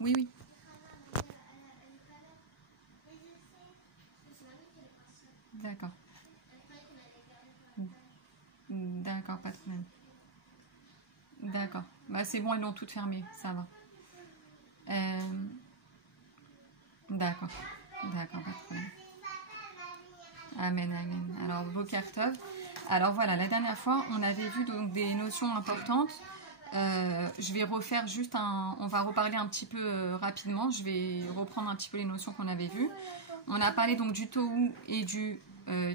Oui, oui. D'accord. D'accord, pas de problème. D'accord. Bah, c'est bon, elles l'ont toutes fermées, ça va. Euh, d'accord. D'accord, pas de problème. Amen, amen. Alors, Boker Tov. Alors voilà, la dernière fois, on avait vu donc des notions importantes. Je vais refaire juste un... On va reparler un petit peu rapidement. Je vais reprendre un petit peu les notions qu'on avait vues. On a parlé donc du Tohu et du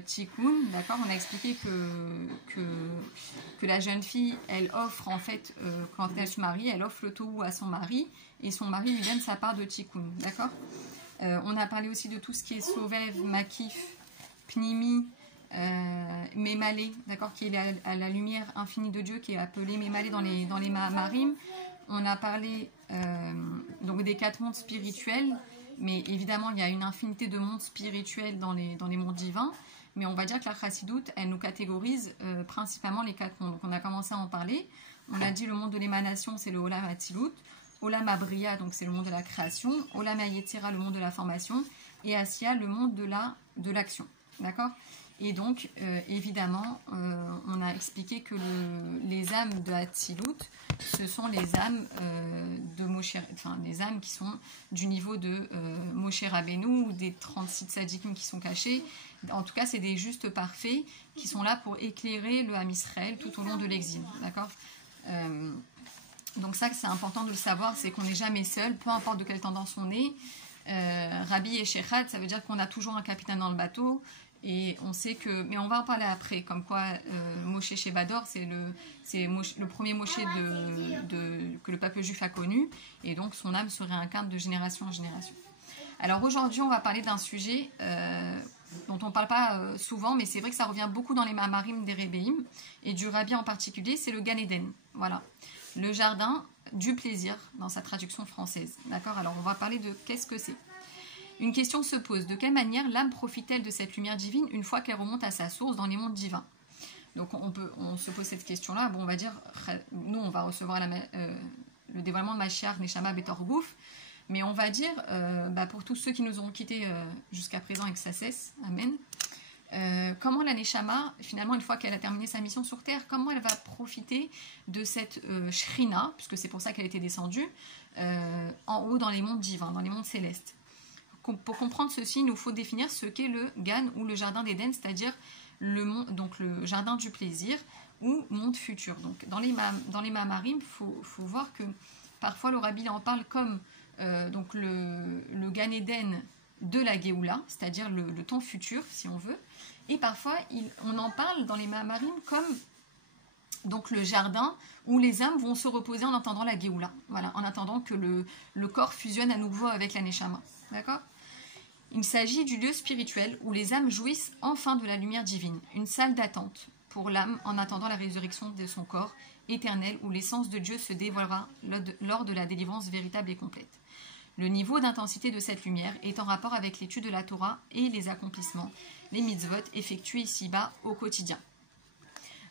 Tikkun, d'accord. On a expliqué que la jeune fille, elle offre en fait, quand elle se marie, elle offre le Tohu à son mari et son mari lui donne sa part de Tikkun, d'accord. On a parlé aussi de tout ce qui est Sovev, Makif, Pnimi, Mémalé, d'accord, qui est à la lumière infinie de Dieu, qui est appelé Mémalé dans les Maharim. On a parlé donc des 4 mondes spirituels, mais évidemment il y a une infinité de mondes spirituels dans les mondes divins, mais on va dire que la Chassidoute, elle nous catégorise principalement les 4 mondes. Donc on a commencé à en parler. On a dit le monde de l'émanation, c'est le Olam Atzilut, Olam Abriya, donc c'est le monde de la création, Olam Yetzira, le monde de la formation, et Asiya, le monde de l'action. D'accord. Et donc, évidemment, on a expliqué que les âmes de Hatzilut, ce sont les âmes de Moshe, enfin, les âmes qui sont du niveau de Moshe Rabbeinu ou des 36 tzadikim qui sont cachés. En tout cas, c'est des justes parfaits qui sont là pour éclairer le Ham Israël tout au long de l'exil. D'accord. Donc ça, c'est important de le savoir, c'est qu'on n'est jamais seul, peu importe de quelle tendance on est. Rabbi et Shechad, ça veut dire qu'on a toujours un capitaine dans le bateau. Et on sait que, mais on va en parler après, comme quoi Moshe Shebador, c'est le premier Moshe que le peuple juif a connu, et donc son âme se réincarne de génération en génération. Alors aujourd'hui, on va parler d'un sujet dont on ne parle pas souvent, mais c'est vrai que ça revient beaucoup dans les Maharim des Rebbeim, et du Rabbi en particulier, c'est le Gan Eden. Voilà, le jardin du plaisir, dans sa traduction française. D'accord. Alors on va parler de qu'est-ce que c'est. Une question se pose, de quelle manière l'âme profite-t-elle de cette lumière divine une fois qu'elle remonte à sa source dans les mondes divins? Donc on se pose cette question-là. Bon, on va dire, nous on va recevoir le dévoilement de Mashiach, Neshama, Betor Gouf, mais on va dire, pour tous ceux qui nous ont quittés jusqu'à présent et que ça cesse, Amen, comment la Neshama, finalement, une fois qu'elle a terminé sa mission sur Terre, comment elle va profiter de cette Shrina, puisque c'est pour ça qu'elle était descendue, en haut dans les mondes divins, dans les mondes célestes. Pour comprendre ceci, il nous faut définir ce qu'est le Gan ou le jardin d'Éden, c'est-à-dire donc le jardin du plaisir ou monde futur. Donc dans les Maharim, il faut voir que parfois le Rabbi en parle comme donc le Gan Eden de la Géoula, c'est-à-dire le temps futur, si on veut. Et parfois, on en parle dans les Maharim comme donc le jardin où les âmes vont se reposer en attendant la Géoula, voilà, en attendant que le corps fusionne à nouveau avec la Neshama. D'accord ? Il s'agit du lieu spirituel où les âmes jouissent enfin de la lumière divine, une salle d'attente pour l'âme en attendant la résurrection de son corps éternel où l'essence de Dieu se dévoilera lors de la délivrance véritable et complète. Le niveau d'intensité de cette lumière est en rapport avec l'étude de la Torah et les accomplissements, les mitzvot effectués ici-bas au quotidien.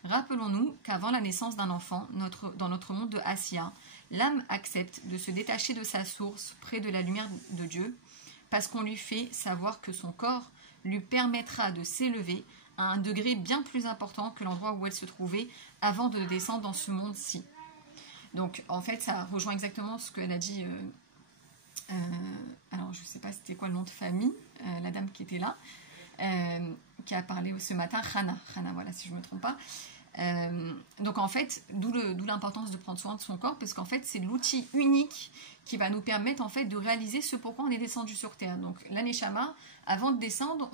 Rappelons-nous qu'avant la naissance d'un enfant, dans notre monde de Asiya, l'âme accepte de se détacher de sa source près de la lumière de Dieu, parce qu'on lui fait savoir que son corps lui permettra de s'élever à un degré bien plus important que l'endroit où elle se trouvait avant de descendre dans ce monde-ci. Donc, en fait, ça rejoint exactement ce qu'elle a dit. Alors, je ne sais pas c'était quoi le nom de famille, la dame qui était là, qui a parlé ce matin, Hana, voilà, si je ne me trompe pas. Donc en fait, d'où l'importance de prendre soin de son corps, parce qu'en fait c'est l'outil unique qui va nous permettre en fait de réaliser ce pourquoi on est descendu sur terre. Donc la Neshama, avant de descendre,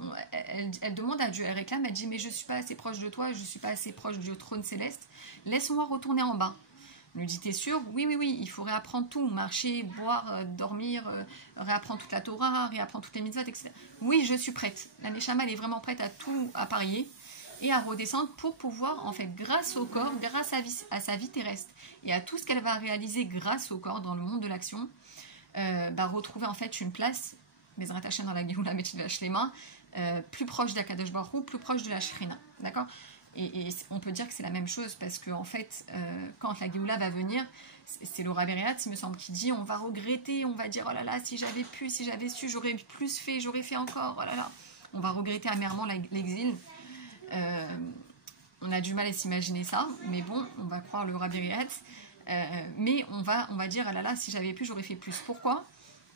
elle demande à Dieu, elle réclame, elle dit mais je ne suis pas assez proche de toi, je ne suis pas assez proche du trône céleste, laisse-moi retourner en bas. Il lui dit t'es sûr? Oui, il faut réapprendre tout, marcher, boire, dormir, réapprendre toute la Torah, réapprendre toutes les mitzvot, etc. Oui, je suis prête. La Neshama, elle est vraiment prête à tout à parier et à redescendre pour pouvoir, en fait, grâce au corps, grâce à sa vie terrestre et à tout ce qu'elle va réaliser grâce au corps dans le monde de l'action, retrouver en fait une place, mais rattachée dans la Géoula Métid Vashlema, plus proche d'Akadosh Baruch Hu, plus proche de la Shrina. D'accord ? on peut dire que c'est la même chose parce que en fait, quand la Géoula va venir, c'est le Rabbi Rehat, il me semble, qui dit on va regretter, on va dire oh là là, si j'avais pu, si j'avais su, j'aurais plus fait, j'aurais fait encore, oh là là. On va regretter amèrement l'exil. On a du mal à s'imaginer ça, mais bon, on va croire le Rabbi Rehat. Mais on va dire ah là là, si j'avais pu, j'aurais fait plus. Pourquoi ?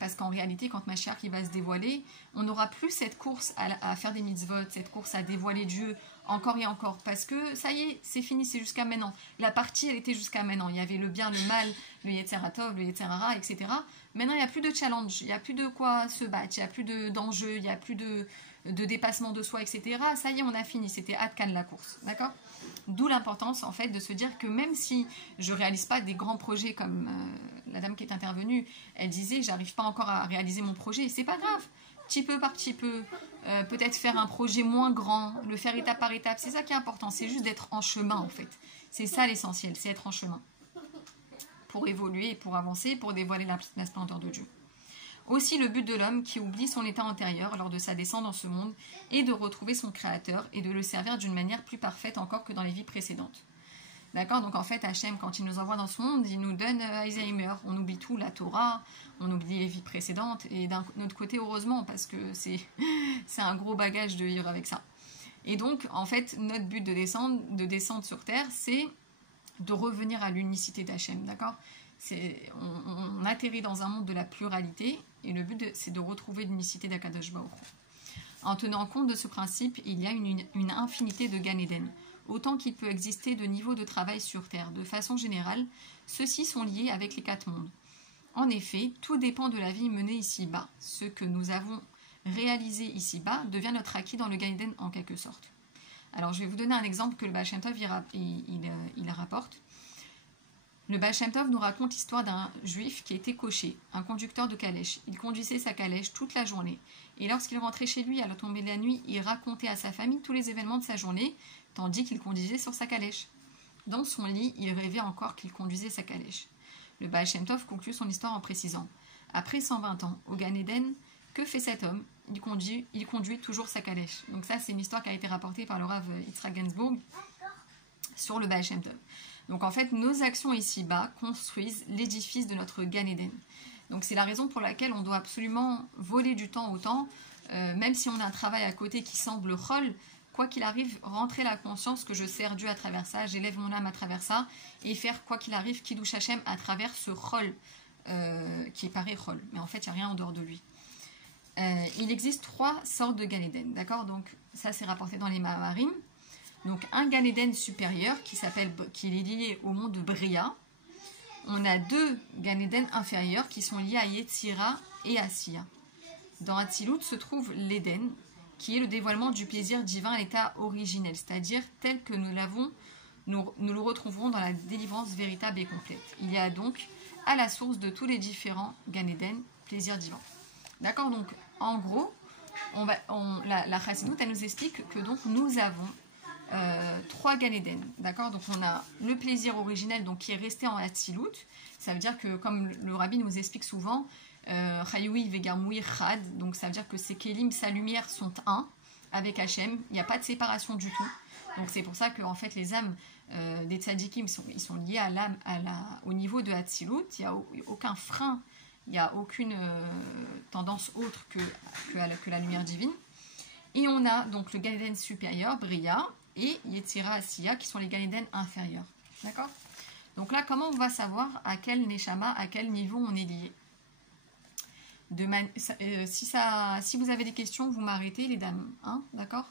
Parce qu'en réalité, quand Mashiach il va se dévoiler, on n'aura plus cette course à faire des mitzvot, cette course à dévoiler Dieu encore et encore. Parce que ça y est, c'est fini, c'est jusqu'à maintenant. La partie, elle était jusqu'à maintenant. Il y avait le bien, le mal, le Yetzer Tov, le Yetzer Hara, etc. Maintenant, il n'y a plus de challenge, il n'y a plus de quoi se battre, il n'y a plus d'enjeux, il n'y a plus de dépassement de soi, etc. Ça y est, on a fini. C'était Ad Kan la course. D'accord ? D'où l'importance, en fait, de se dire que même si je ne réalise pas des grands projets comme la dame qui est intervenue, elle disait, j'arrive pas encore à réaliser mon projet. C'est pas grave. Petit peu par petit peu, peut-être faire un projet moins grand, le faire étape par étape. C'est ça qui est important. C'est juste d'être en chemin, en fait. C'est ça l'essentiel, c'est être en chemin. Pour évoluer, pour avancer, pour dévoiler la splendeur de Dieu. Aussi, le but de l'homme qui oublie son état antérieur lors de sa descente dans ce monde est de retrouver son Créateur et de le servir d'une manière plus parfaite encore que dans les vies précédentes. D'accord ? Donc en fait, Hachem, quand il nous envoie dans ce monde, il nous donne Alzheimer. On oublie tout, la Torah, on oublie les vies précédentes. Et d'un autre côté, heureusement, parce que c'est un gros bagage de vivre avec ça. Et donc, en fait, notre but de descendre sur Terre, c'est de revenir à l'unicité d'Hachem. D'accord ? On atterrit dans un monde de la pluralité et le but c'est de retrouver l'unicité d'Akadosh Baruch Hu. En tenant compte de ce principe, il y a une infinité de Gan Eden, autant qu'il peut exister de niveaux de travail sur Terre. De façon générale, ceux-ci sont liés avec les 4 mondes. En effet, tout dépend de la vie menée ici-bas. Ce que nous avons réalisé ici-bas devient notre acquis dans le Gan Eden en quelque sorte. Alors je vais vous donner un exemple que le Baal Shem Tov il rapporte. Le Baal Shem Tov nous raconte l'histoire d'un juif qui était cocher, un conducteur de calèche. Il conduisait sa calèche toute la journée. Et lorsqu'il rentrait chez lui à la tombée de la nuit, il racontait à sa famille tous les événements de sa journée, tandis qu'il conduisait sur sa calèche. Dans son lit, il rêvait encore qu'il conduisait sa calèche. Le Baal Shem Tov conclut son histoire en précisant « Après 120 ans, au Gan Eden, que fait cet homme ? Il conduit toujours sa calèche. » Donc ça, c'est une histoire qui a été rapportée par le Rav Yitzhak Gainsbourg sur le Baal Shem Tov. Donc en fait, nos actions ici-bas construisent l'édifice de notre Gan Eden. Donc c'est la raison pour laquelle on doit absolument voler du temps au temps, même si on a un travail à côté qui semble chol, quoi qu'il arrive, rentrer la conscience que je sers Dieu à travers ça, j'élève mon âme à travers ça, et faire quoi qu'il arrive, Kiddush Hashem à travers ce chol, qui paraît chol, mais en fait il n'y a rien en dehors de lui. Il existe 3 sortes de Gan Eden, d'accord ? Donc ça c'est rapporté dans les Maharim. Donc un Gan Eden supérieur qui est lié au monde de Bria. On a 2 Gan Eden inférieurs qui sont liés à Yetzira et à Sia. Dans Hatzilut se trouve l'Éden, qui est le dévoilement du plaisir divin à l'état originel, c'est-à-dire tel que nous le retrouverons dans la délivrance véritable et complète. Il y a donc à la source de tous les différents Gan Eden, plaisir divin. D'accord ? Donc en gros, la Chassidut, elle nous explique que donc nous avons 3 Gan Eden, d'accord ? Donc on a le plaisir originel donc qui est resté en Hatzilut. Ça veut dire que, comme le Rabbi nous explique souvent, Chayoui Vegarmoui Chad, donc ça veut dire que ces Kélim, sa lumière, sont un avec Hachem. Il n'y a pas de séparation du tout. Donc c'est pour ça que en fait les âmes des tzadikim ils sont liés à l'âme, au niveau de Hatzilut. Il n'y a aucun frein, il n'y a aucune tendance autre que la lumière divine. Et on a donc le Gan Eden supérieur, Bria, et Yetzira Asiya, qui sont les Gan Eden inférieurs. D'accord ? Donc là, comment on va savoir à quel Neshama, à quel niveau on est lié ? Si vous avez des questions, vous m'arrêtez, les dames. Hein ? D'accord ?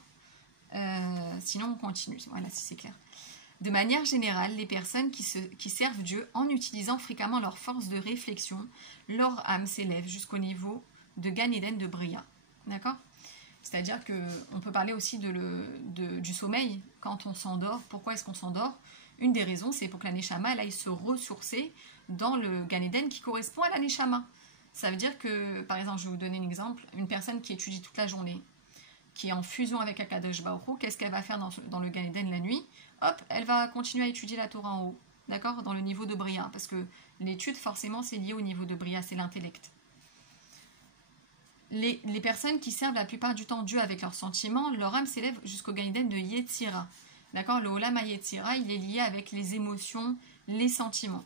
Sinon, on continue. Voilà, si c'est clair. De manière générale, les personnes qui servent Dieu en utilisant fréquemment leur force de réflexion, leur âme s'élève jusqu'au niveau de Gan Eden de Bria. D'accord ? C'est-à-dire qu'on peut parler aussi du sommeil quand on s'endort. Pourquoi est-ce qu'on s'endort ? Une des raisons, c'est pour que la Neshama elle aille se ressourcer dans le Gan Eden qui correspond à la Neshama. Ça veut dire que, par exemple, je vais vous donner un exemple, une personne qui étudie toute la journée, qui est en fusion avec Akadosh Baruch Hu, qu'est-ce qu'elle va faire dans le Gan Eden la nuit ? Hop, elle va continuer à étudier la Torah en haut, d'accord ? Dans le niveau de Bria, parce que l'étude, forcément, c'est lié au niveau de Bria, c'est l'intellect. Les personnes qui servent la plupart du temps Dieu avec leurs sentiments, leur âme s'élève jusqu'au Gan Eden de Yetzira. D'accord, le Olam HaYetzira, il est lié avec les émotions, les sentiments.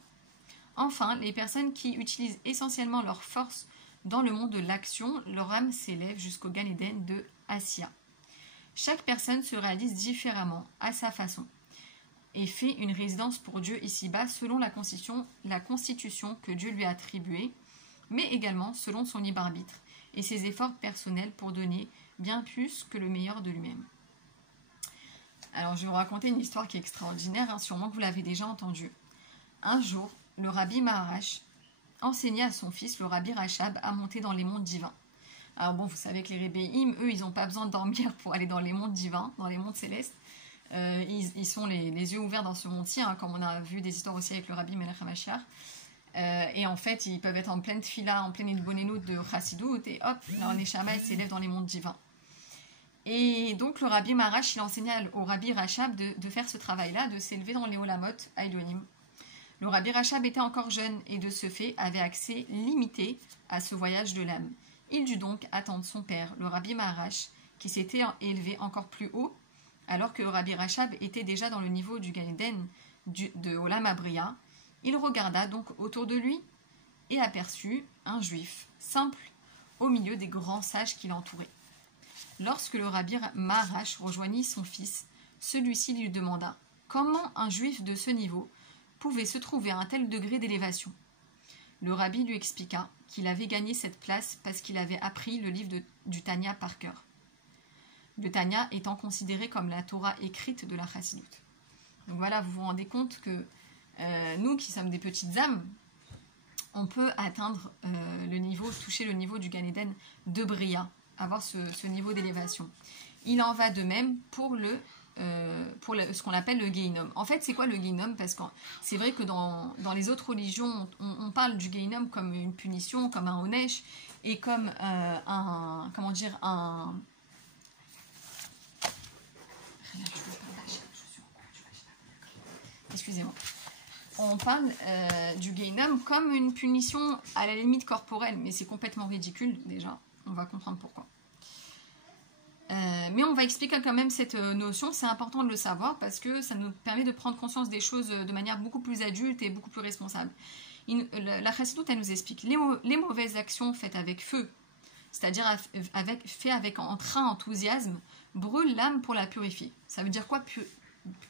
Enfin, les personnes qui utilisent essentiellement leur force dans le monde de l'action, leur âme s'élève jusqu'au Gan Eden de Asiya. Chaque personne se réalise différemment, à sa façon, et fait une résidence pour Dieu ici-bas selon la constitution que Dieu lui a attribuée, mais également selon son libre arbitre et ses efforts personnels pour donner bien plus que le meilleur de lui-même. Alors, je vais vous raconter une histoire qui est extraordinaire, hein, sûrement que vous l'avez déjà entendue. Un jour, le Rabbi Maharash enseignait à son fils, le Rabbi Rachab, à monter dans les mondes divins. Alors bon, vous savez que les Rébéim, eux, ils n'ont pas besoin de dormir pour aller dans les mondes divins, dans les mondes célestes. Ils sont les yeux ouverts dans ce monde-ci, hein, comme on a vu des histoires aussi avec le Rabbi Melech HaMashiach. Et en fait, ils peuvent être en pleine fila, en pleine Idbonénout de Chassidut, et hop, leur Neshama, elle s'élève dans les mondes divins. Et donc, le Rabbi Maharash, il enseignait au Rabbi Rachab de faire ce travail-là, de s'élever dans les Olamot Aïdonim. Le Rabbi Rachab était encore jeune et de ce fait avait accès limité à ce voyage de l'âme. Il dut donc attendre son père, le Rabbi Maharash, qui s'était élevé encore plus haut, alors que le Rabbi Rachab était déjà dans le niveau du Gan Eden de Olam Abriya. Il regarda donc autour de lui et aperçut un juif simple au milieu des grands sages qui l'entouraient. Lorsque le Rabbi Maharash rejoignit son fils, celui-ci lui demanda comment un juif de ce niveau pouvait se trouver à un tel degré d'élévation. Le Rabbi lui expliqua qu'il avait gagné cette place parce qu'il avait appris le livre du Tanya par cœur. Le Tanya étant considéré comme la Torah écrite de la Chassidut. Donc voilà, vous vous rendez compte que nous qui sommes des petites âmes, on peut atteindre toucher le niveau du Gan Eden de Bria, avoir ce niveau d'élévation. Il en va de même pour ce qu'on appelle le Gehinom. En fait, c'est quoi le Gehinom? Parce que c'est vrai que dans les autres religions, on parle du Gehinom comme une punition, comme un Onesh, et comme Excusez-moi. On parle du Gehinom comme une punition à la limite corporelle, mais c'est complètement ridicule déjà. On va comprendre pourquoi. Mais on va expliquer quand même cette notion, c'est important de le savoir parce que ça nous permet de prendre conscience des choses de manière beaucoup plus adulte et beaucoup plus responsable. La Chassidut, elle nous explique les mauvaises actions faites avec feu, c'est-à-dire fait avec enthousiasme, brûlent l'âme pour la purifier. Ça veut dire quoi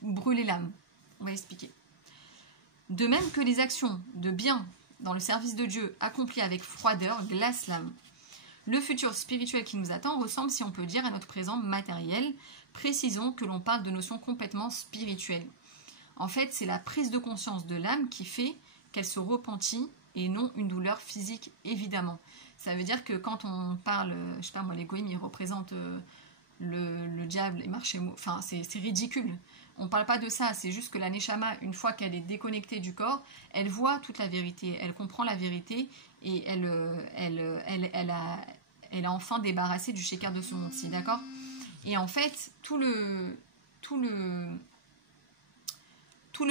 brûler l'âme? On va expliquer. De même que les actions de bien dans le service de Dieu accomplies avec froideur glacent l'âme. Le futur spirituel qui nous attend ressemble, si on peut dire, à notre présent matériel. Précisons que l'on parle de notions complètement spirituelles. En fait, c'est la prise de conscience de l'âme qui fait qu'elle se repentit et non une douleur physique, évidemment. Ça veut dire que quand on parle, je sais pas moi, les goïms, ils représentent le diable, les marchémos, enfin c'est ridicule. On ne parle pas de ça, c'est juste que la Neshama, une fois qu'elle est déconnectée du corps, elle voit toute la vérité, elle comprend la vérité et elle a enfin débarrassé du sheker de ce monde-ci, d'accord? Et en fait, tout le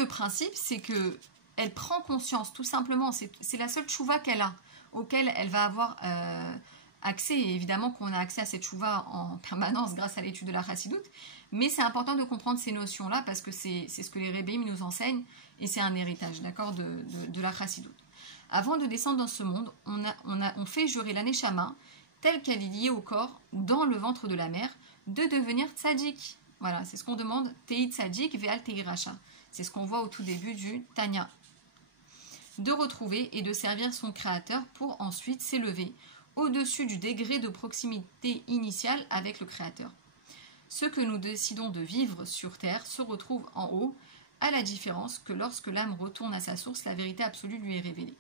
principe, c'est que elle prend conscience, tout simplement, c'est la seule tchouva qu'elle a, auquel elle va avoir accès, et évidemment qu'on a accès à cette tchouva en permanence grâce à l'étude de la Chassidut, mais c'est important de comprendre ces notions-là parce que c'est ce que les Rébéim nous enseignent et c'est un héritage, d'accord, de la Chassidut. Avant de descendre dans ce monde, on fait jurer la Neshama, telle qu'elle est liée au corps, dans le ventre de la mère, de devenir tzaddik. Voilà, c'est ce qu'on demande, Tei tzaddik ve'al tei racha. C'est ce qu'on voit au tout début du Tanya. De retrouver et de servir son créateur pour ensuite s'élever au-dessus du degré de proximité initiale avec le créateur. Ce que nous décidons de vivre sur terre se retrouve en haut, à la différence que lorsque l'âme retourne à sa source, la vérité absolue lui est révélée.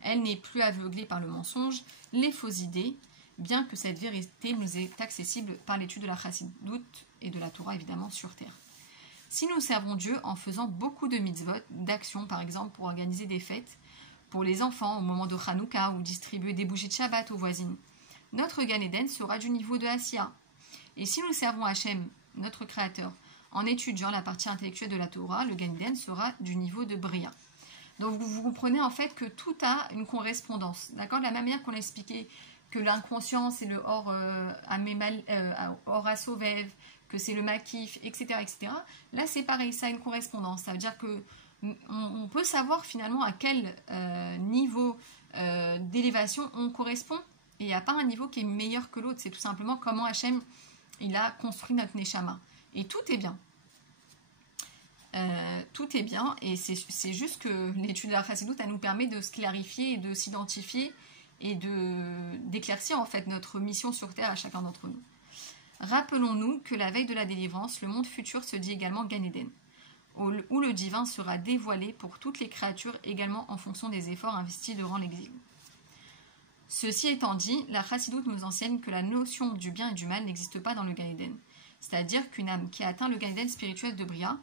Elle n'est plus aveuglée par le mensonge, les fausses idées, bien que cette vérité nous est accessible par l'étude de la Chassidut et de la Torah, évidemment, sur terre. Si nous servons Dieu en faisant beaucoup de mitzvot, d'actions, par exemple, pour organiser des fêtes, pour les enfants au moment de Hanouka ou distribuer des bougies de Shabbat aux voisines, notre Gan Eden sera du niveau de Asiya. Et si nous servons Hachem, notre Créateur, en étudiant la partie intellectuelle de la Torah, le Gan Eden sera du niveau de Bria. Donc vous comprenez en fait que tout a une correspondance. D'accord? De la même manière qu'on a expliqué que l'inconscient c'est le or Asovev, que c'est le makif, etc., etc. Là, c'est pareil, ça a une correspondance. Ça veut dire que on peut savoir finalement à quel niveau d'élévation on correspond. Et il n'y a pas un niveau qui est meilleur que l'autre. C'est tout simplement comment Hachem il a construit notre Neshama. Et tout est bien. Tout est bien. Et c'est juste que l'étude de la Chassidoute, elle nous permet de se clarifier et de s'identifier et d'éclaircir en fait notre mission sur Terre à chacun d'entre nous. Rappelons-nous que la veille de la délivrance, le monde futur se dit également Gan Eden, où le divin sera dévoilé pour toutes les créatures également en fonction des efforts investis durant l'exil. Ceci étant dit, la Chassidoute nous enseigne que la notion du bien et du mal n'existe pas dans le Gan Eden. C'est-à-dire qu'une âme qui a atteint le Gan Eden spirituel de Bria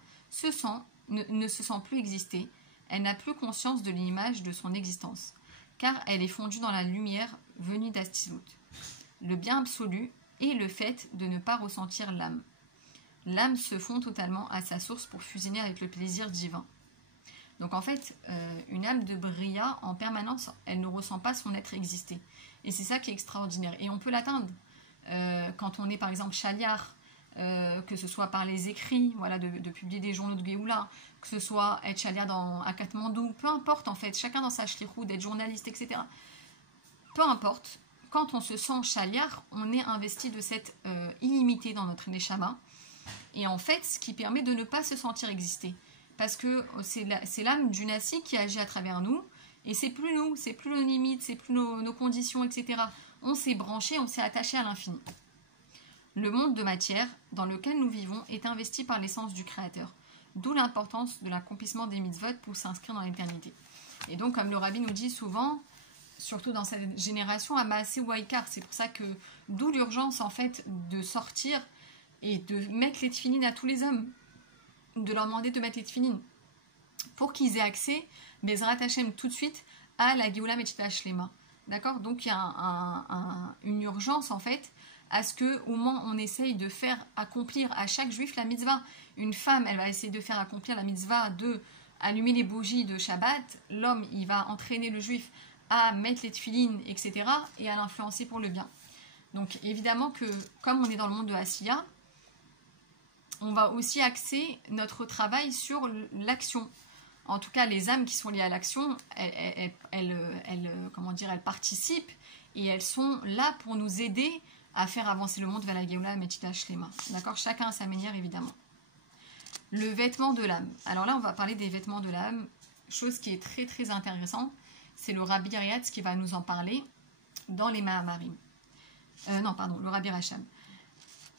ne se sent plus exister, elle n'a plus conscience de l'image de son existence, car elle est fondue dans la lumière venue d'Astilut, le bien absolu et le fait de ne pas ressentir l'âme. L'âme se fond totalement à sa source pour fusionner avec le plaisir divin. Donc en fait, une âme de Bria, en permanence, elle ne ressent pas son être exister. Et c'est ça qui est extraordinaire. Et on peut l'atteindre quand on est par exemple chaliar, que ce soit par les écrits, voilà, de publier des journaux de Géoula, que ce soit être chaliar à Katmandou, peu importe en fait, chacun dans sa shlichut, d'être journaliste, etc. Peu importe, quand on se sent chaliar, on est investi de cette illimité dans notre neshama. Et en fait, ce qui permet de ne pas se sentir exister. Parce que c'est l'âme du Nassi qui agit à travers nous, et c'est plus nous, c'est plus nos limites, c'est plus nos conditions, etc. On s'est branché, on s'est attaché à l'infini. Le monde de matière dans lequel nous vivons est investi par l'essence du Créateur, d'où l'importance de l'accomplissement des mitzvot pour s'inscrire dans l'éternité. Et donc, comme le Rabbi nous dit souvent, surtout dans cette génération, Amaasé ou Aïkar, c'est pour ça que d'où l'urgence en fait de sortir et de mettre les tefilines à tous les hommes, de leur demander de mettre les tefilines pour qu'ils aient accès, Bezrat Hashem, tout de suite à la Géoula Metzita Shlema. D'accord? Donc il y a une urgence en fait à ce qu'au moins on essaye de faire accomplir à chaque juif la mitzvah. Une femme, elle va essayer de faire accomplir la mitzvah de allumer les bougies de Shabbat. L'homme, il va entraîner le juif à mettre les tefilines, etc. et à l'influencer pour le bien. Donc évidemment que comme on est dans le monde de Asiya, on va aussi axer notre travail sur l'action. En tout cas, les âmes qui sont liées à l'action, elles participent et elles sont là pour nous aider à faire avancer le monde vers la Géoula Metzita Shlema. D'accord? Chacun à sa manière, évidemment. Le vêtement de l'âme. Alors là, on va parler des vêtements de l'âme. Chose qui est très, très intéressante. C'est le Rabbi Ariatz qui va nous en parler dans les Mahamarim. Le Rabbi Racham.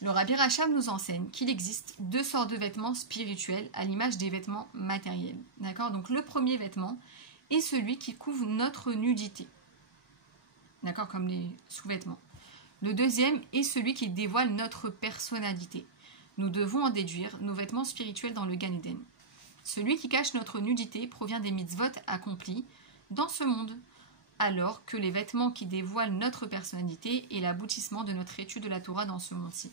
Le Rabbi Racham nous enseigne qu'il existe deux sortes de vêtements spirituels à l'image des vêtements matériels. D'accord? Donc le premier vêtement est celui qui couvre notre nudité. D'accord? Comme les sous-vêtements. Le deuxième est celui qui dévoile notre personnalité. Nous devons en déduire nos vêtements spirituels dans le Gan Eden. Celui qui cache notre nudité provient des mitzvot accomplis dans ce monde, alors que les vêtements qui dévoilent notre personnalité est l'aboutissement de notre étude de la Torah dans ce monde-ci.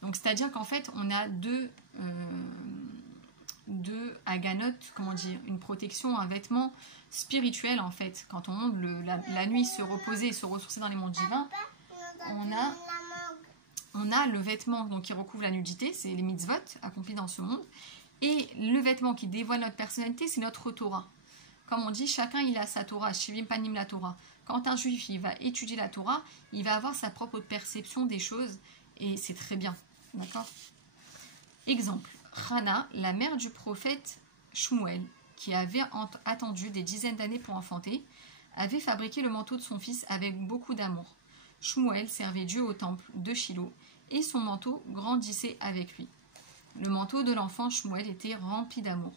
Donc, c'est-à-dire qu'en fait, on a deux haganot, une protection, un vêtement spirituel, en fait. Quand on monte la nuit, se reposer et se ressourcer dans les mondes divins, on a le vêtement donc, qui recouvre la nudité, c'est les mitzvot accomplis dans ce monde, et le vêtement qui dévoile notre personnalité, c'est notre Torah. Comme on dit, chacun il a sa Torah, Shivim Panim la Torah. Quand un juif il va étudier la Torah, il va avoir sa propre perception des choses, et c'est très bien. D'accord? Exemple, Hana, la mère du prophète Shmuel, qui avait attendu des dizaines d'années pour enfanter, avait fabriqué le manteau de son fils avec beaucoup d'amour. Shmuel servait Dieu au temple de Shiloh et son manteau grandissait avec lui. Le manteau de l'enfant Shmuel était rempli d'amour.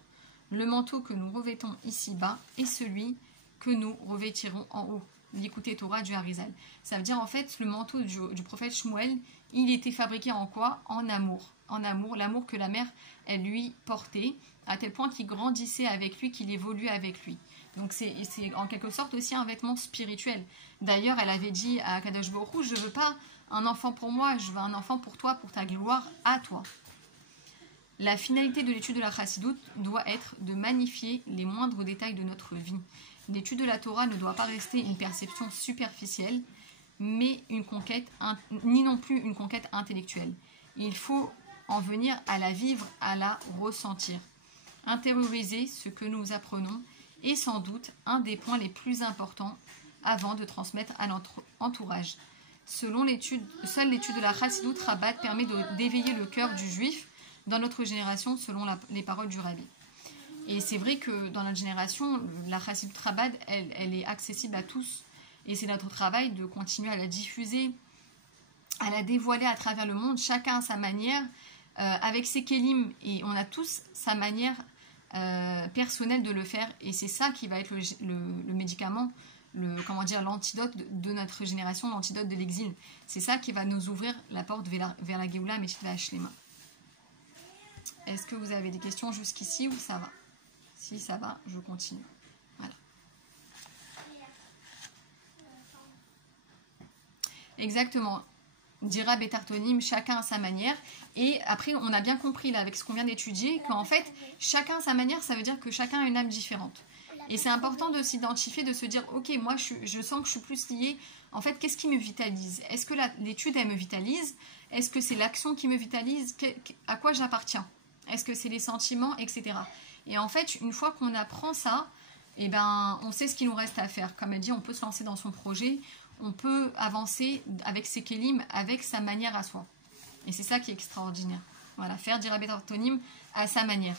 Le manteau que nous revêtons ici-bas est celui que nous revêtirons en haut. L'écouter Torah du Harizal. Ça veut dire en fait le manteau du prophète Shmuel, il était fabriqué en quoi? En amour. En amour, l'amour que la mère, elle lui portait, à tel point qu'il grandissait avec lui, qu'il évoluait avec lui. Donc c'est en quelque sorte aussi un vêtement spirituel. D'ailleurs, elle avait dit à Kadosh Baruch Hu, je ne veux pas un enfant pour moi, je veux un enfant pour toi, pour ta gloire, à toi. La finalité de l'étude de la Chassidoute doit être de magnifier les moindres détails de notre vie. L'étude de la Torah ne doit pas rester une perception superficielle, mais une conquête, ni non plus une conquête intellectuelle. Il faut en venir à la vivre, à la ressentir. Intérioriser ce que nous apprenons est sans doute un des points les plus importants avant de transmettre à notre entourage. Seule l'étude de la Chassidut Rabat permet d'éveiller le cœur du juif dans notre génération, selon les paroles du Rabbi. Et c'est vrai que dans notre génération, la Chassidut Rabat, elle est accessible à tous. Et c'est notre travail de continuer à la diffuser, à la dévoiler à travers le monde, chacun à sa manière, avec ses kélim. Et on a tous sa manière personnelle de le faire. Et c'est ça qui va être le médicament, l'antidote de notre génération, l'antidote de l'exil. C'est ça qui va nous ouvrir la porte vers la Géoula, Meshit V'Ashlema. Est-ce que vous avez des questions jusqu'ici ou ça va? Si ça va, je continue. Voilà. Exactement. Dira Betartonim, chacun à sa manière. Et après, on a bien compris là, avec ce qu'on vient d'étudier, qu'en fait, chacun à sa manière, ça veut dire que chacun a une âme différente. Et c'est important de s'identifier, de se dire, ok, moi, je sens que je suis plus liée. En fait, qu'est-ce qui me vitalise? Est-ce que l'étude, elle me vitalise? Est-ce que c'est l'action qui me vitalise? À quoi j'appartiens? Est-ce que c'est les sentiments, etc. Et en fait, une fois qu'on apprend ça, eh ben, on sait ce qu'il nous reste à faire. Comme elle dit, on peut se lancer dans son projet, on peut avancer avec ses kélim, avec sa manière à soi. Et c'est ça qui est extraordinaire. Voilà, faire du Rabbi Tartonim à sa manière.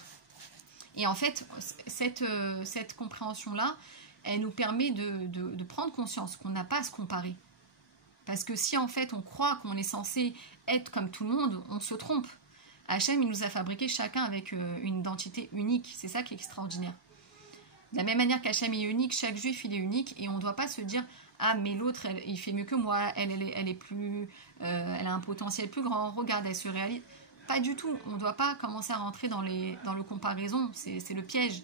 Et en fait, cette compréhension-là, elle nous permet de prendre conscience qu'on n'a pas à se comparer. Parce que si en fait on croit qu'on est censé être comme tout le monde, on se trompe. Hachem, il nous a fabriqué chacun avec une identité unique. C'est ça qui est extraordinaire. De la même manière qu'Hachem est unique, chaque juif il est unique. Et on ne doit pas se dire, ah mais l'autre il fait mieux que moi, elle est plus, elle a un potentiel plus grand, regarde, elle se réalise. Pas du tout, on ne doit pas commencer à rentrer dans le comparaison, c'est le piège.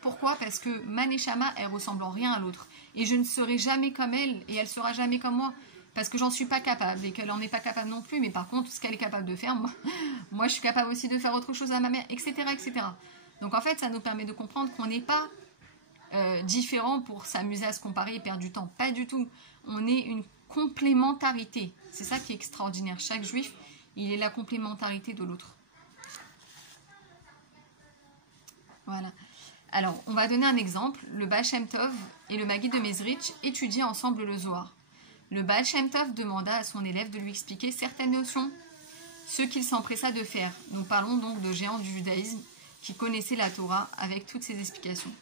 Pourquoi? Parce que ma neshama, elle ressemble en rien à l'autre. Et je ne serai jamais comme elle, et elle sera jamais comme moi. Parce que j'en suis pas capable, et qu'elle n'en est pas capable non plus. Mais par contre, ce qu'elle est capable de faire, moi je suis capable aussi de faire autre chose à ma mère, etc., etc. Donc en fait, ça nous permet de comprendre qu'on n'est pas différent pour s'amuser à se comparer et perdre du temps. Pas du tout. On est une complémentarité. C'est ça qui est extraordinaire. Chaque juif, il est la complémentarité de l'autre. Voilà. Alors, on va donner un exemple. Le Baal Shem Tov et le Maguid de Mezrich étudient ensemble le Zohar. Le Baal Shem Tov demanda à son élève de lui expliquer certaines notions, ce qu'il s'empressa de faire. Nous parlons donc de géants du judaïsme qui connaissaient la Torah avec toutes ses explications.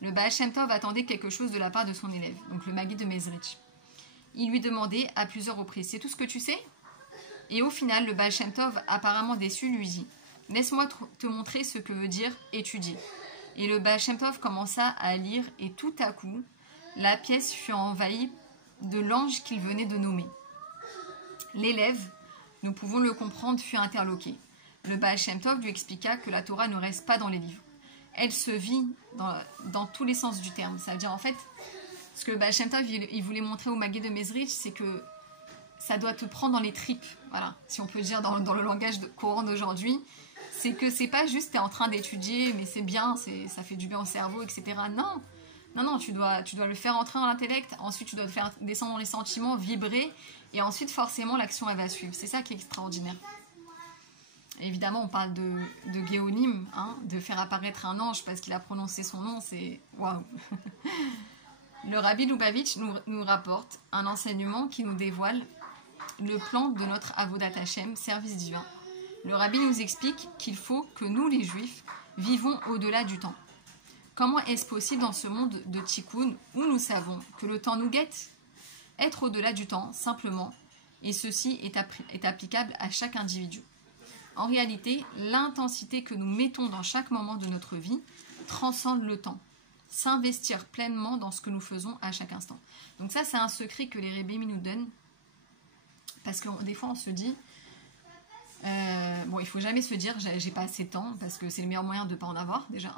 Le Baal Shem Tov attendait quelque chose de la part de son élève, donc le Maguid de Mezrich. Il lui demandait à plusieurs reprises, c'est tout ce que tu sais? Et au final, le Baal Shem Tov, apparemment déçu, lui dit, laisse-moi te montrer ce que veut dire étudier. Et le Baal Shem Tov commença à lire et tout à coup, la pièce fut envahie de l'ange qu'il venait de nommer. L'élève, nous pouvons le comprendre, fut interloqué. Le Baal Shem Tov lui expliqua que la Torah ne reste pas dans les livres. Elle se vit dans tous les sens du terme. Ça veut dire en fait, ce que le Baal Shem Tov il voulait montrer au Maguid de Mezrich, c'est que ça doit te prendre dans les tripes. Voilà, si on peut dire dans le langage courant d'aujourd'hui, c'est que c'est pas juste t'es en train d'étudier, mais c'est bien, ça fait du bien au cerveau, etc. Non, tu dois le faire entrer dans l'intellect, ensuite tu dois le faire descendre dans les sentiments, vibrer, et ensuite forcément l'action elle va suivre. C'est ça qui est extraordinaire. Évidemment, on parle de Géonim, hein, de faire apparaître un ange parce qu'il a prononcé son nom, c'est waouh. Le Rabbi Lubavitch nous rapporte un enseignement qui nous dévoile le plan de notre Avodat Hashem, service divin. Le Rabbi nous explique qu'il faut que nous, les Juifs, vivons au-delà du temps. Comment est-ce possible dans ce monde de Tikkun où nous savons que le temps nous guette? Être au-delà du temps, simplement, et ceci est applicable à chaque individu. En réalité, l'intensité que nous mettons dans chaque moment de notre vie transcende le temps. S'investir pleinement dans ce que nous faisons à chaque instant. Donc ça, c'est un secret que les Rebbeim nous donnent. Parce que des fois, on se dit... il faut jamais se dire j'ai pas assez de temps, parce que c'est le meilleur moyen de ne pas en avoir, déjà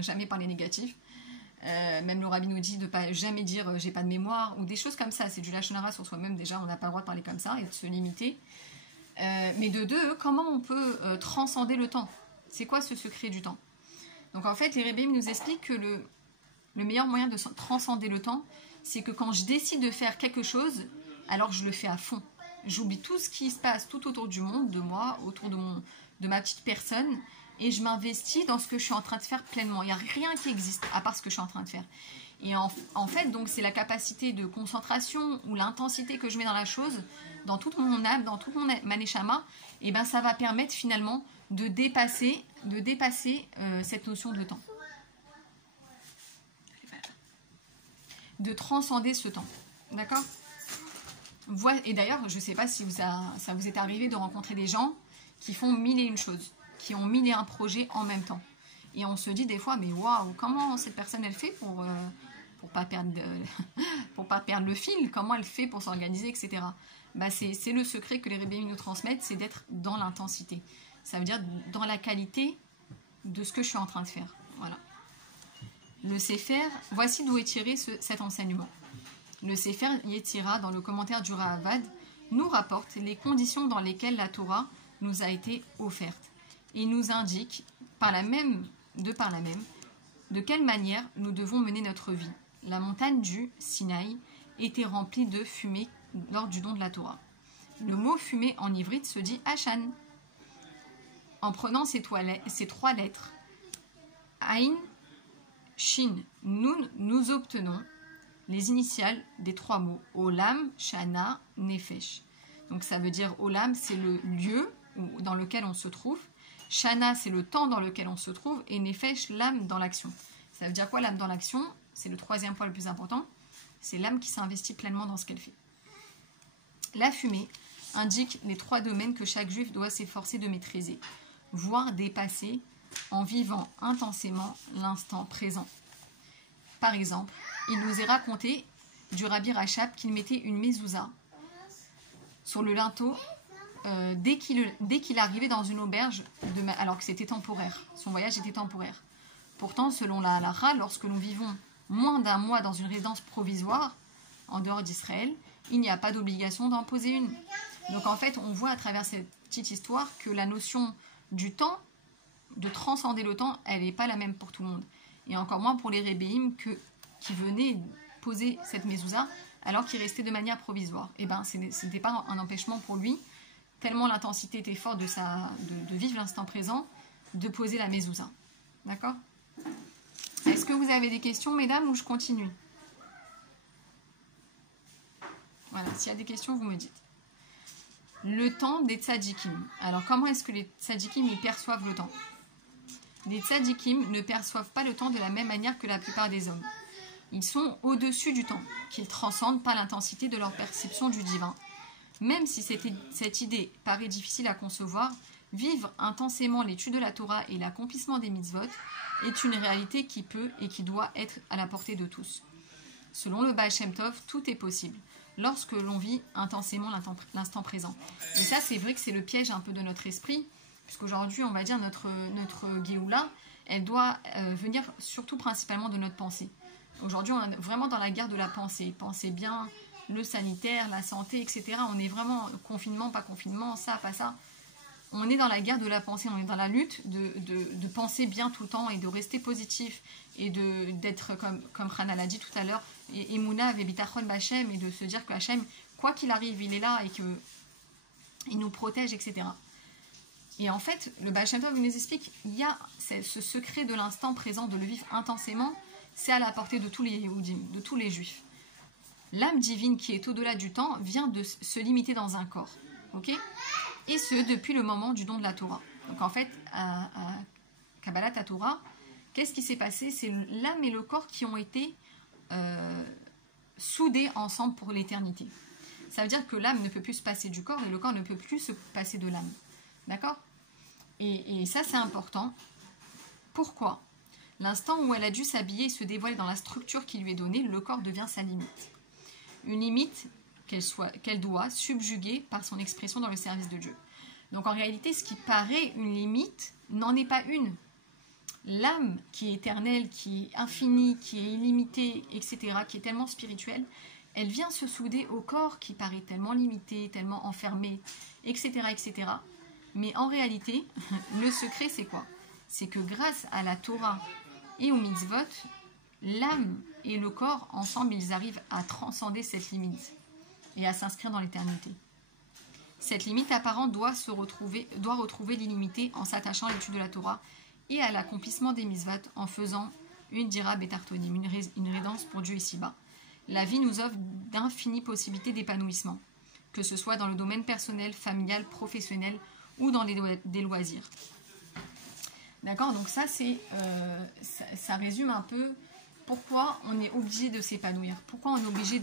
jamais parler négatif. Même le Rabbi nous dit de ne pas jamais dire j'ai pas de mémoire, ou des choses comme ça. C'est du lachon hara sur soi-même, déjà, on n'a pas le droit de parler comme ça et de se limiter. Mais de deux, comment on peut transcender le temps? C'est quoi ce secret du temps? Donc en fait, les Rebbeim nous expliquent que le meilleur moyen de transcender le temps, c'est que quand je décide de faire quelque chose, alors je le fais à fond. j'oublie tout ce qui se passe tout autour du monde, de moi, autour de ma petite personne, et je m'investis dans ce que je suis en train de faire pleinement. Il n'y a rien qui existe à part ce que je suis en train de faire. Et en fait, donc, c'est la capacité de concentration ou l'intensité que je mets dans la chose, dans toute mon âme, dans toute mon maneshama, et ben ça va permettre finalement de dépasser cette notion de temps. De transcender ce temps. D'accord ? Et d'ailleurs, je ne sais pas si ça vous est arrivé de rencontrer des gens qui font 1001 choses, qui ont 1001 projets en même temps. Et on se dit des fois, mais waouh, comment cette personne elle fait pour pas perdre le fil, comment elle fait pour s'organiser, etc. Bah c'est le secret que les Rebbeim nous transmettent, c'est d'être dans l'intensité. Ça veut dire dans la qualité de ce que je suis en train de faire. Voilà. Le Sefer, voici d'où est tiré cet enseignement. Le Sefer Yetzira, dans le commentaire du Ravad, nous rapporte les conditions dans lesquelles la Torah nous a été offerte et nous indique par la même, de quelle manière nous devons mener notre vie. La montagne du Sinaï était remplie de fumée lors du don de la Torah. Le mot fumée en ivrite se dit Hashan. En prenant ces 3 lettres, Aïn, Shin, Nun, nous obtenons les initiales des 3 mots Olam, Shana, Nefesh. Donc ça veut dire Olam, c'est le lieu dans lequel on se trouve. Shana, c'est le temps dans lequel on se trouve. Et Nefesh, l'âme dans l'action. Ça veut dire quoi l'âme dans l'action? C'est le 3e point le plus important. C'est l'âme qui s'investit pleinement dans ce qu'elle fait. La fumée indique les 3 domaines que chaque juif doit s'efforcer de maîtriser, voire dépasser en vivant intensément l'instant présent. Par exemple, il nous est raconté du Rabbi Rachab qu'il mettait une mezouza sur le linteau dès qu'il arrivait dans une auberge, alors que c'était temporaire. Son voyage était temporaire. Pourtant, selon la halakha, lorsque nous vivons moins d'1 mois dans une résidence provisoire, en dehors d'Israël, il n'y a pas d'obligation d'en poser une. Donc en fait, on voit à travers cette petite histoire que la notion du temps, de transcender le temps, elle n'est pas la même pour tout le monde. Et encore moins pour les Rebbeim qui venaient poser cette mezouza alors qu'il restait de manière provisoire. Et bien, ce n'était pas un empêchement pour lui, tellement l'intensité était forte de vivre l'instant présent, de poser la mezouza. D'accord ? Est-ce que vous avez des questions, mesdames, ou je continue? Voilà, s'il y a des questions, vous me dites. Le temps des tzadikim. Alors, comment est-ce que les tzadikim y perçoivent le temps? Les tzadikim ne perçoivent pas le temps de la même manière que la plupart des hommes. Ils sont au-dessus du temps, qu'ils transcendent par l'intensité de leur perception du divin. Même si cette idée paraît difficile à concevoir, vivre intensément l'étude de la Torah et l'accomplissement des mitzvot est une réalité qui peut et qui doit être à la portée de tous. Selon le Baal Shem Tov, tout est possible lorsque l'on vit intensément l'instant présent. Et ça, c'est vrai que c'est le piège un peu de notre esprit, puisqu'aujourd'hui, on va dire, notre Géoula, elle doit venir surtout principalement de notre pensée. Aujourd'hui, on est vraiment dans la guerre de la pensée. Penser bien le sanitaire, la santé, etc. On est vraiment confinement, pas confinement, ça, pas ça. On est dans la guerre de la pensée, on est dans la lutte de penser bien tout le temps et de rester positif et d'être, comme Hana l'a dit tout à l'heure, et Emouna avait bitachon b'Hachem, et de se dire que Hachem, quoi qu'il arrive, il est là et qu'il nous protège, etc. Et en fait, le Baal Shem Tov nous explique, il y a ce secret de l'instant présent, de le vivre intensément, c'est à la portée de tous les Yehudim, de tous les Juifs. L'âme divine qui est au-delà du temps vient de se limiter dans un corps. Ok ? Et ce, depuis le moment du don de la Torah. Donc en fait, à Kabbalat Torah, qu'est-ce qui s'est passé? C'est l'âme et le corps qui ont été soudés ensemble pour l'éternité. Ça veut dire que l'âme ne peut plus se passer du corps et le corps ne peut plus se passer de l'âme. D'accord? Et ça, c'est important. Pourquoi? L'instant où elle a dû s'habiller et se dévoiler dans la structure qui lui est donnée, le corps devient sa limite. Une limite qu'elle doit subjuguer par son expression dans le service de Dieu. Donc en réalité, ce qui paraît une limite n'en est pas une. L'âme qui est éternelle, qui est infinie, qui est illimitée, etc., qui est tellement spirituelle, elle vient se souder au corps qui paraît tellement limité, tellement enfermé, etc., etc. Mais en réalité, le secret, c'est quoi? C'est que grâce à la Torah et aux mitzvot, l'âme et le corps, ensemble, ils arrivent à transcender cette limite et à s'inscrire dans l'éternité. Cette limite apparente doit retrouver l'illimité en s'attachant à l'étude de la Torah et à l'accomplissement des mitzvot en faisant une dira betartonim, une rédence pour Dieu ici-bas. La vie nous offre d'infinies possibilités d'épanouissement, que ce soit dans le domaine personnel, familial, professionnel ou dans des loisirs. D'accord, donc ça, ça résume un peu pourquoi on est obligé de s'épanouir, pourquoi on est obligé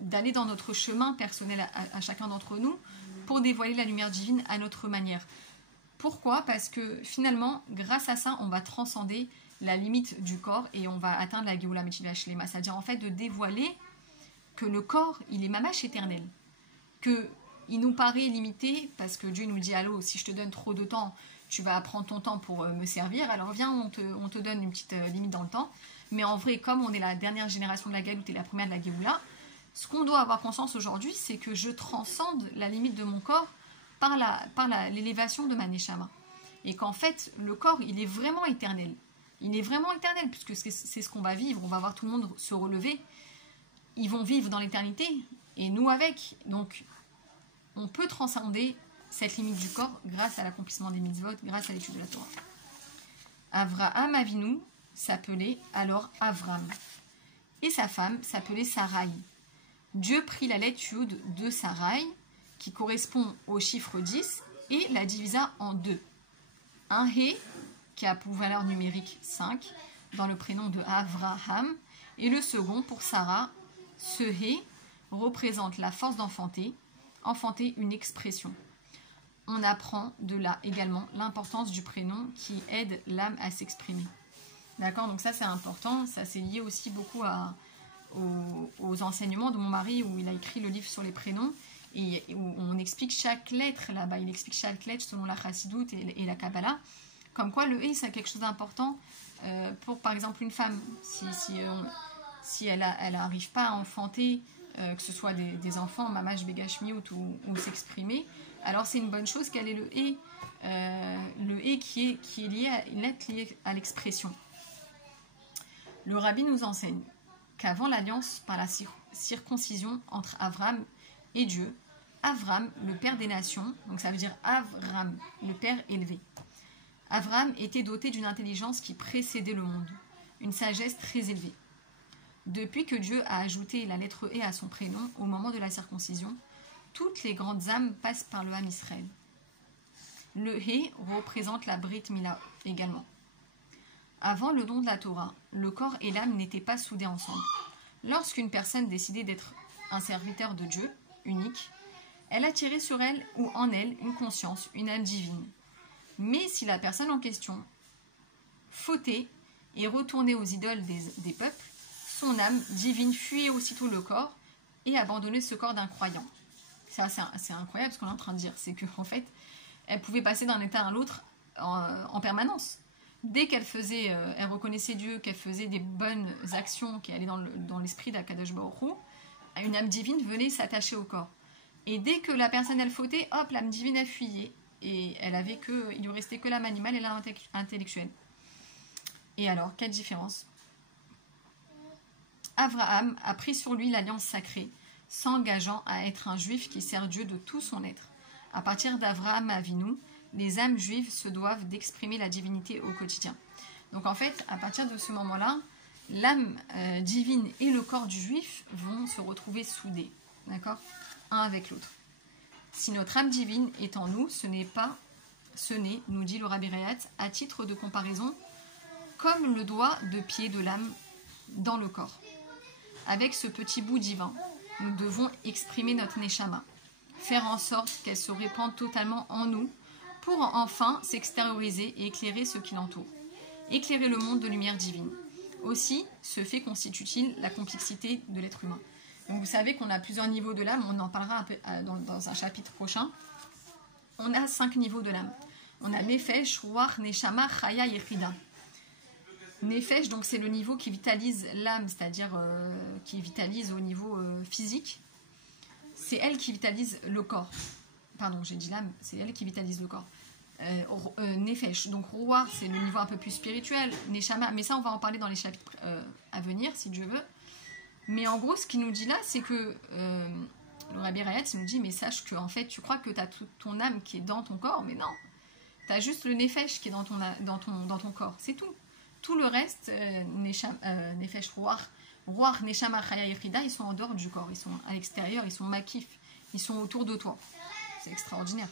d'aller dans notre chemin personnel à chacun d'entre nous pour dévoiler la lumière divine à notre manière. Pourquoi? Parce que finalement, grâce à ça, on va transcender la limite du corps et on va atteindre la Géoula Metiva Shlema, c'est-à-dire en fait de dévoiler que le corps, il est mamash éternel, que il nous paraît limité parce que Dieu nous dit allô, si je te donne trop de temps, tu vas prendre ton temps pour me servir, alors viens, on te donne une petite limite dans le temps. Mais en vrai, comme on est la dernière génération de la Galoute et la première de la Géoula, ce qu'on doit avoir conscience aujourd'hui, c'est que je transcende la limite de mon corps par l'élévation de ma Neshama. Et qu'en fait, le corps, il est vraiment éternel. Il est vraiment éternel, puisque c'est ce qu'on va vivre. On va voir tout le monde se relever. Ils vont vivre dans l'éternité, et nous avec. Donc, on peut transcender cette limite du corps grâce à l'accomplissement des mitzvot, grâce à l'étude de la Torah. Avraham Avinu s'appelait alors Avram, et sa femme s'appelait Sarai. Dieu prit la lettre Yud de Sarai, qui correspond au chiffre 10, et la divisa en deux. Un He, qui a pour valeur numérique 5, dans le prénom de Avraham, et le second, pour Sarah, ce He représente la force d'enfanter, enfanter une expression. On apprend de là également l'importance du prénom qui aide l'âme à s'exprimer. D'accord, donc ça c'est important, ça c'est lié aussi beaucoup aux enseignements de mon mari où il a écrit le livre sur les prénoms et où on explique chaque lettre là-bas, il explique chaque lettre selon la chassidoute et la Kabbalah, comme quoi le He c'est quelque chose d'important pour par exemple une femme, si elle n'arrive pas à enfanter, que ce soit des enfants, mamash, begashmiout ou s'exprimer, alors c'est une bonne chose qu'elle ait le He qui est lié à l'expression. Le rabbi nous enseigne qu'avant l'alliance par la circoncision entre Avram et Dieu, Avram, le père des nations, donc ça veut dire Avram, le père élevé. Avram était doté d'une intelligence qui précédait le monde, une sagesse très élevée. Depuis que Dieu a ajouté la lettre E à son prénom au moment de la circoncision, toutes les grandes âmes passent par le Ham Israël. Le He représente la Brit Mila également. Avant le don de la Torah, le corps et l'âme n'étaient pas soudés ensemble. Lorsqu'une personne décidait d'être un serviteur de Dieu, unique, elle attirait sur elle ou en elle une conscience, une âme divine. Mais si la personne en question fautait et retournait aux idoles des peuples, son âme divine fuyait aussitôt le corps et abandonnait ce corps d'un croyant. C'est incroyable ce qu'on est en train de dire, c'est qu'en fait, elle pouvait passer d'un état à l'autre en permanence. Dès qu'elle elle reconnaissait Dieu, qu'elle faisait des bonnes actions qui allaient dans l'esprit d'Akadosh Baruch Hu, une âme divine venait s'attacher au corps. Et dès que la personne elle fautait, hop, l'âme divine elle fuyait. Et il lui restait que l'âme animale et l'âme intellectuelle. Et alors, quelle différence? Abraham a pris sur lui l'alliance sacrée, s'engageant à être un juif qui sert Dieu de tout son être. À partir d'Avraham Avinu, les âmes juives se doivent d'exprimer la divinité au quotidien. Donc en fait, à partir de ce moment-là, l'âme divine et le corps du juif vont se retrouver soudés, d'accord, un avec l'autre. Si notre âme divine est en nous, ce n'est, nous dit le Rabbi Rayat, à titre de comparaison, comme le doigt de pied de l'âme dans le corps. Avec ce petit bout divin, nous devons exprimer notre neshama, faire en sorte qu'elle se répande totalement en nous, pour enfin s'extérioriser et éclairer ce qui l'entoure. Éclairer le monde de lumière divine. Aussi, ce fait constitue-t-il la complexité de l'être humain. Donc vous savez qu'on a plusieurs niveaux de l'âme, on en parlera un peu dans un chapitre prochain. On a 5 niveaux de l'âme. On a Nefesh, Ruach, Neshama, Chaya et Chida. Nefesh, donc c'est le niveau qui vitalise l'âme, c'est-à-dire qui vitalise au niveau physique. C'est elle qui vitalise le corps. Pardon, j'ai dit l'âme, c'est elle qui vitalise le corps. Nefesh, donc Ruach, c'est le niveau un peu plus spirituel. Neshama, mais ça on va en parler dans les chapitres à venir, si Dieu veut. Mais en gros, ce qu'il nous dit là, c'est que Le Rabbi Rayat, il nous dit, mais sache que en fait, tu crois que tu as ton âme qui est dans ton corps, mais non. Tu as juste le nefesh qui est dans ton corps, c'est tout. Tout le reste, nefesh, ruach, neshama, chaya, yechida, ils sont en dehors du corps, ils sont à l'extérieur, ils sont makif, ils sont autour de toi. C'est extraordinaire.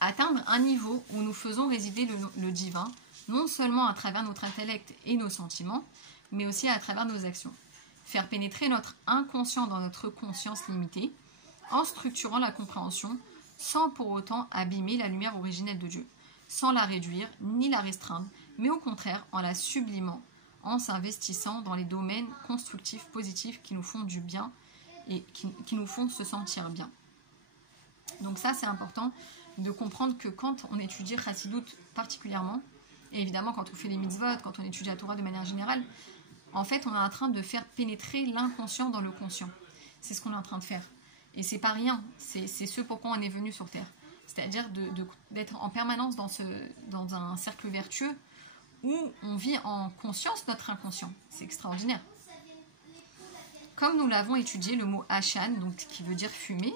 Atteindre un niveau où nous faisons résider le divin, non seulement à travers notre intellect et nos sentiments, mais aussi à travers nos actions. Faire pénétrer notre inconscient dans notre conscience limitée, en structurant la compréhension, sans pour autant abîmer la lumière originelle de Dieu, sans la réduire ni la restreindre, mais au contraire en la sublimant, en s'investissant dans les domaines constructifs, positifs qui nous font du bien et qui nous font se sentir bien. Donc ça, c'est important de comprendre que quand on étudie Chassidut particulièrement, et évidemment quand on fait les mitzvot, quand on étudie la Torah de manière générale, en fait, on est en train de faire pénétrer l'inconscient dans le conscient. C'est ce qu'on est en train de faire. Et c'est pas rien, c'est ce pourquoi on est venu sur Terre. C'est-à-dire d'être en permanence dans un cercle vertueux où on vit en conscience notre inconscient. C'est extraordinaire. Comme nous l'avons étudié, le mot Ashan, donc qui veut dire fumée,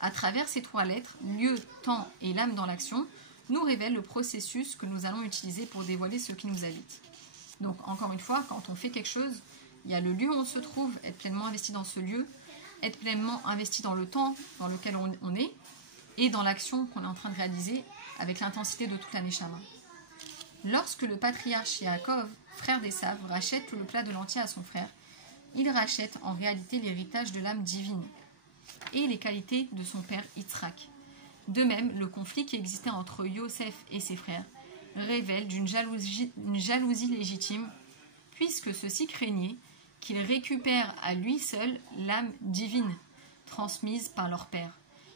à travers ces trois lettres, lieu, temps et l'âme dans l'action, nous révèle le processus que nous allons utiliser pour dévoiler ce qui nous habite. Donc, encore une fois, quand on fait quelque chose, il y a le lieu où on se trouve, être pleinement investi dans ce lieu, être pleinement investi dans le temps dans lequel on est, et dans l'action qu'on est en train de réaliser avec l'intensité de toute la Neshama. Lorsque le patriarche Yaakov, frère d'Esav, rachète tout le plat de l'entier à son frère, il rachète en réalité l'héritage de l'âme divine et les qualités de son père Yitzhak. De même, le conflit qui existait entre Yosef et ses frères révèle d'une jalousie légitime, puisque ceux-ci craignaient qu'il récupère à lui seul l'âme divine, transmise par leur père.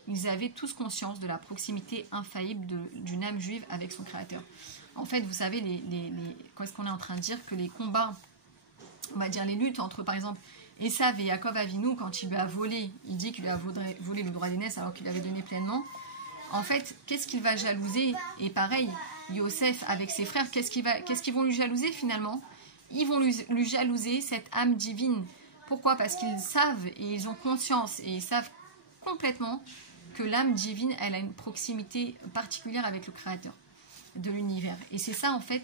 Ils avaient tous conscience de la proximité infaillible d'une âme juive avec son créateur. En fait, vous savez, qu'est-ce qu'on est en train de dire? Que les combats, on va dire les luttes entre, par exemple, Esav et Yaakov Avinu, quand il lui a volé, il dit qu'il lui a volé le droit d'aînesse alors qu'il l'avait donné pleinement. En fait, qu'est-ce qu'il va jalouser? Et pareil, Yosef avec ses frères, qu'est-ce qu'ils vont lui jalouser finalement? Ils vont lui jalouser cette âme divine. Pourquoi? Parce qu'ils savent et ils ont conscience et ils savent complètement que l'âme divine, elle a une proximité particulière avec le Créateur de l'univers. Et c'est ça en fait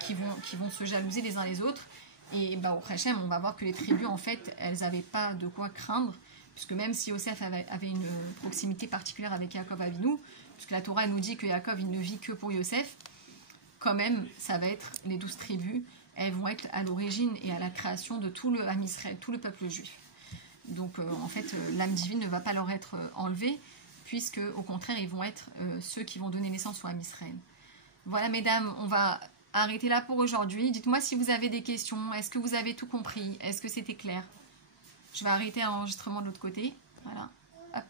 qui vont se jalouser les uns les autres. Et au Hachem, on va voir que les tribus en fait, elles n'avaient pas de quoi craindre, puisque même si Yosef avait une proximité particulière avec Yaakov Avinu, puisque la Torah nous dit que Yaakov il ne vit que pour Yosef, quand même ça va être les 12 tribus, elles vont être à l'origine et à la création de tout le Ham Israël, tout le peuple juif. Donc en fait l'âme divine ne va pas leur être enlevée, puisque au contraire ils vont être ceux qui vont donner naissance au Ham Israël. Voilà mesdames, on va arrêter là pour aujourd'hui. Dites-moi si vous avez des questions, est-ce que vous avez tout compris, est-ce que c'était clair? Je vais arrêter l'enregistrement de l'autre côté, voilà, hop.